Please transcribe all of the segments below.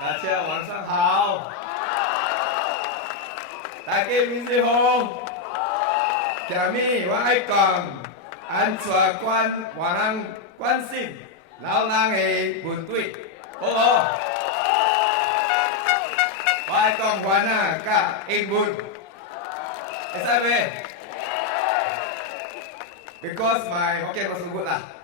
大家晚上好，大家明日好，下面我爱讲，安怎关我人关心老人的问题，好不好？我爱讲华啊，甲英文，会使未？Because my Hokkien not so good lah.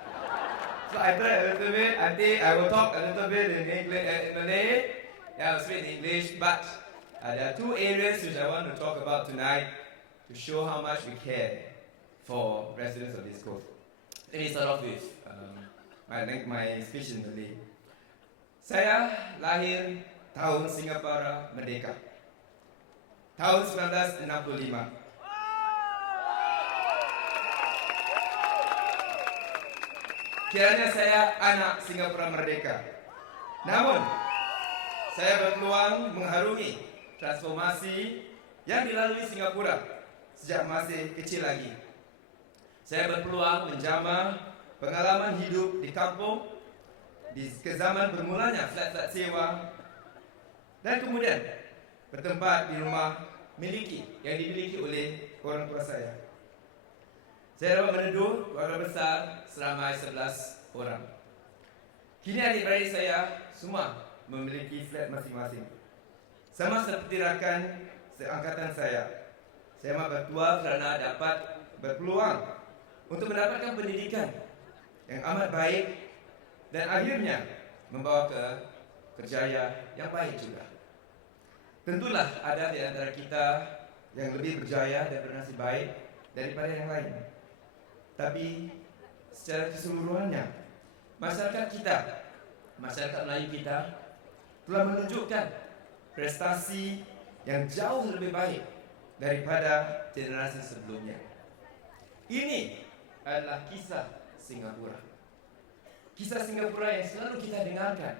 So I try a little bit. I think I will talk a little bit in English, Malay. Yeah, I'll speak in English. But there are two areas which I want to talk about tonight to show how much we care for residents of this coast. Let me start off with my speech in Malay. Saya lahir tahun Singapura Merdeka. Tahun 1965. Kiranya saya anak Singapura Merdeka. Namun, saya berpeluang mengharungi transformasi yang dilalui Singapura sejak masih kecil lagi. Saya berpeluang menjamah pengalaman hidup di kampung ke zaman bermulanya flat-flat sewa dan kemudian bertempat di rumah yang dimiliki oleh orang tua saya. Saya dapat meneduh keluarga besar seramai 11 orang. Kini adik-beradik saya semua memiliki flat masing-masing. Sama seperti rakan seangkatan saya. Saya amat bertua kerana dapat berpeluang untuk mendapatkan pendidikan yang amat baik dan akhirnya membawa ke kerjaya yang baik juga. Tentulah ada di antara kita yang lebih berjaya dan bernasib baik daripada yang lain. Tapi secara keseluruhannya masyarakat Melayu kita telah menunjukkan prestasi yang jauh lebih baik daripada generasi sebelumnya. Ini adalah kisah Singapura. Kisah Singapura yang selalu kita dengarkan.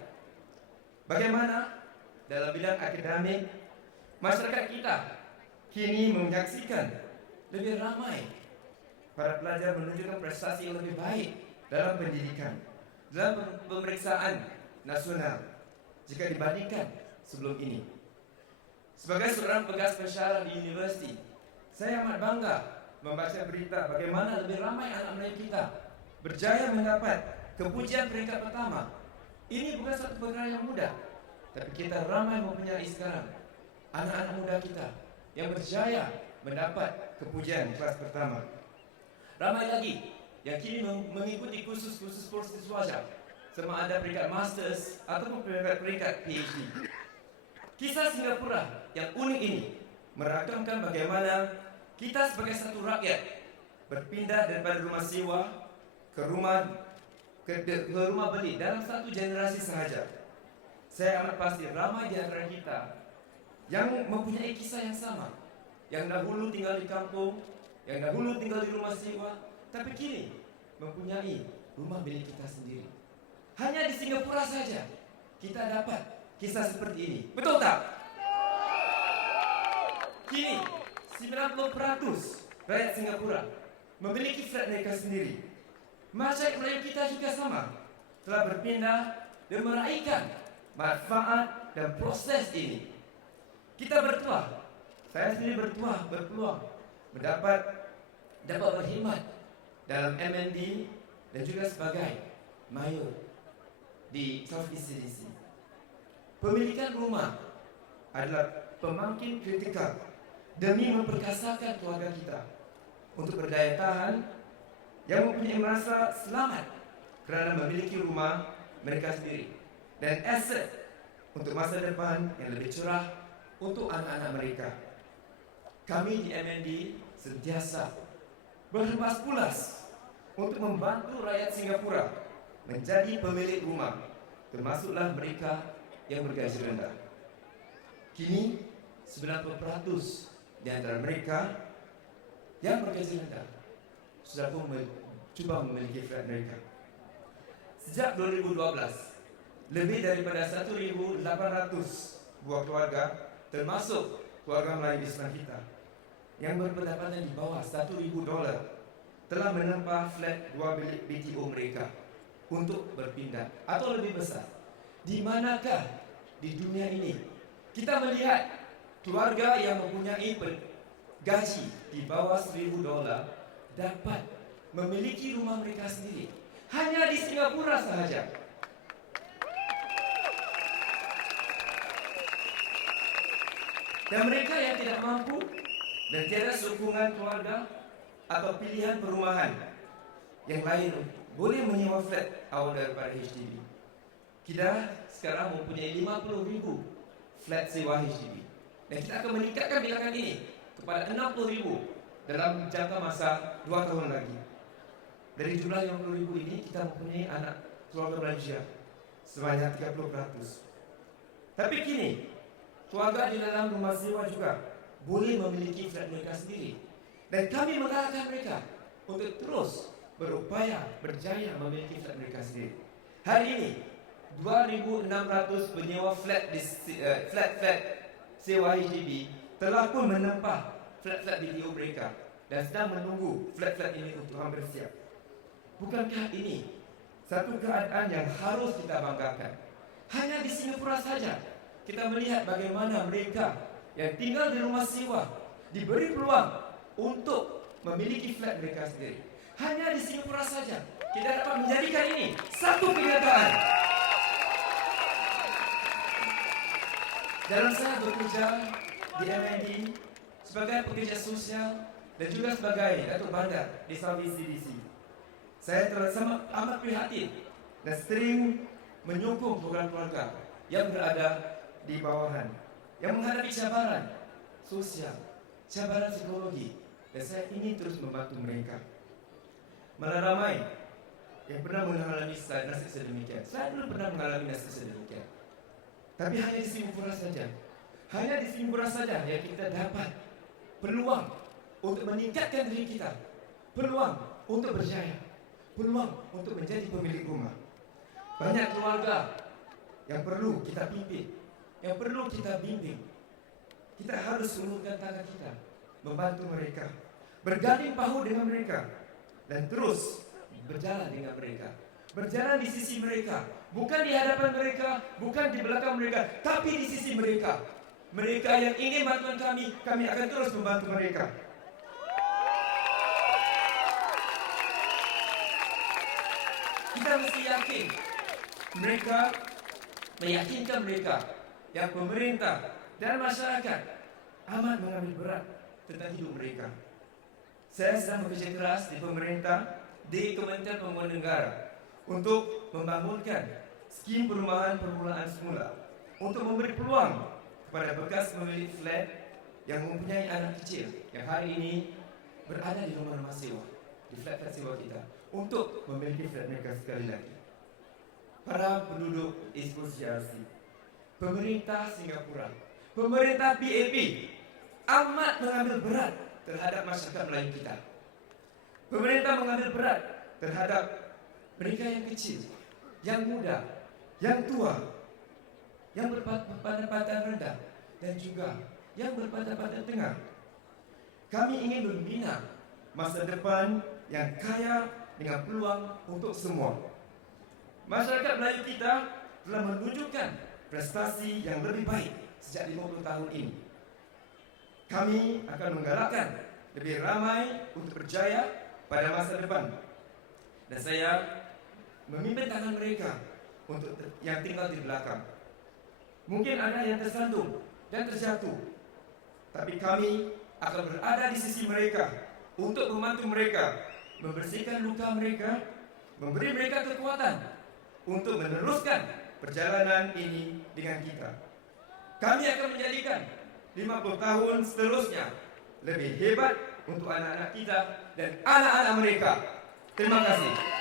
Bagaimana dalam bidang akademik masyarakat kita kini menyaksikan lebih ramai para pelajar menunjukkan prestasi yang lebih baik dalam pendidikan, dalam pemeriksaan nasional jika dibandingkan sebelum ini. Sebagai seorang pegas pensyarah di universiti, saya amat bangga membaca berita bagaimana lebih ramai anak Melayu kita berjaya mendapat kepujian peringkat pertama. Ini bukan satu perkara yang mudah, tapi kita ramai mempunyai sekarang anak-anak muda kita yang berjaya mendapat kepujian kelas pertama. Ramai lagi yang kini mengikuti kursus-kursus postgraduate sama ada peringkat masters ataupun peringkat PhD. Kisah Singapura yang unik ini merakamkan bagaimana kita sebagai satu rakyat berpindah daripada rumah sewa ke rumah beli dalam satu generasi sahaja. Saya amat pasti ramai di antara kita yang mempunyai kisah yang sama, yang dahulu tinggal di kampung, yang dahulu tinggal di rumah sewa, tapi kini mempunyai rumah milik kita sendiri. Hanya di Singapura saja kita dapat kisah seperti ini. Betul tak? Kini 90% rakyat Singapura memiliki flat mereka sendiri. Masyarakat Melayu kita juga sama, telah berpindah dan meraihkan manfaat dan proses ini. Kita bertuah, saya sendiri berpeluang dapat berkhidmat dalam MND dan juga sebagai mayor di Southeast CDC. Pemilikan rumah adalah pemangkin kritikal demi memperkasakan keluarga kita untuk berdaya tahan yang mempunyai merasa selamat kerana memiliki rumah mereka sendiri dan aset untuk masa depan yang lebih cerah untuk anak-anak mereka. Kami di MND sentiasa berhembas pulas untuk membantu rakyat Singapura menjadi pemilik rumah, termasuklah mereka yang bergaji rendah. Kini 90% di antara mereka yang bergaji rendah sudah pun cuba memiliki flat mereka. Sejak 2012, lebih daripada 1.800 buah keluarga, termasuk keluarga Melayu Islam kita, yang berpendapatan di bawah $1,000 telah menempah flat 2 bilik BTO mereka untuk berpindah atau lebih besar. Di manakah di dunia ini. Kita melihat keluarga yang mempunyai gaji di bawah $1,000 dapat memiliki rumah mereka sendiri. Hanya di Singapura sahaja. Dan mereka yang tidak mampu dan tiada sokongan keluarga atau pilihan perumahan yang lain boleh menyewa flat awal daripada HDB. Kita sekarang mempunyai 50,000 flat sewa HDB. Dan kita akan meningkatkan bilangan ini kepada 60,000 dalam jangka masa 2 tahun lagi. Dari jumlah 50,000 ini kita mempunyai anak keluarga belanjia sebanyak 30%. Tapi kini keluarga di dalam rumah sewa juga boleh memiliki flat mereka sendiri. Dan kami mengarahkan mereka untuk terus berupaya berjaya memiliki flat mereka sendiri. Hari ini 2,600 penyewa flat flat sewa HDB telah pun menempah flat-flat BTO mereka dan sedang menunggu flat-flat ini untuk hampir siap. Bukankah ini satu keadaan yang harus kita banggakan? Hanya di Singapura saja kita melihat bagaimana mereka yang tinggal di rumah sewa diberi peluang untuk memiliki flat mereka sendiri. Hanya di Singapura saja kita dapat menjadikan ini satu kenyataan. Dalam saya bekerja di MND sebagai pekerja sosial dan juga sebagai Datuk Bandar di Southeast CDC, saya terasa amat prihatin dan sering menyokong program keluarga yang berada di bawahan, yang menghadapi cabaran sosial, cabaran psikologi, dan saya ingin terus membantu mereka. Malah ramai yang pernah mengalami nasib sedemikian. Saya belum pernah mengalami nasib sedemikian. Tapi hanya di Singapura saja, hanya di Singapura saja yang kita dapat peluang untuk meningkatkan diri kita, peluang untuk berjaya, peluang untuk menjadi pemilik rumah. Banyak keluarga yang perlu kita pimpin, yang perlu kita bimbing. Kita harus ulurkan tangan kita, membantu mereka, berganding bahu dengan mereka, dan terus berjalan dengan mereka, berjalan di sisi mereka, bukan di hadapan mereka, bukan di belakang mereka, tapi di sisi mereka. Mereka yang ingin bantuan kami akan terus membantu mereka. Kita mesti yakin, mereka meyakinkan mereka yang pemerintah dan masyarakat amat mengambil berat tentang hidup mereka. Saya sedang bekerja keras di pemerintah, di Kementerian Pembangunan Negara untuk membangunkan skim perumahan permulaan semula, untuk memberi peluang kepada bekas pemilik flat yang mempunyai anak kecil yang hari ini berada di rumah-rumah sewa, di flat-flat sewa kita, untuk memiliki flat mereka sekali lagi. Para penduduk East Coast GRC, pemerintah Singapura, pemerintah PAP amat mengambil berat terhadap masyarakat Melayu kita. Pemerintah mengambil berat terhadap mereka yang kecil, yang muda, yang tua, yang berpandang rendah, dan juga yang berpandang tengah. Kami ingin membina masa depan yang kaya dengan peluang untuk semua. Masyarakat Melayu kita telah menunjukkan prestasi yang lebih baik sejak 50 tahun ini. Kami akan menggalakkan lebih ramai untuk berjaya pada masa depan. Dan saya memimpin tangan mereka untuk yang tinggal di belakang. Mungkin ada yang tersandung dan terjatuh, tapi kami akan berada di sisi mereka untuk membantu mereka, membersihkan luka mereka, memberi mereka kekuatan untuk meneruskan perjalanan ini dengan kita. Kami akan menjadikan 50 tahun seterusnya lebih hebat untuk anak-anak kita dan anak-anak mereka. Terima kasih.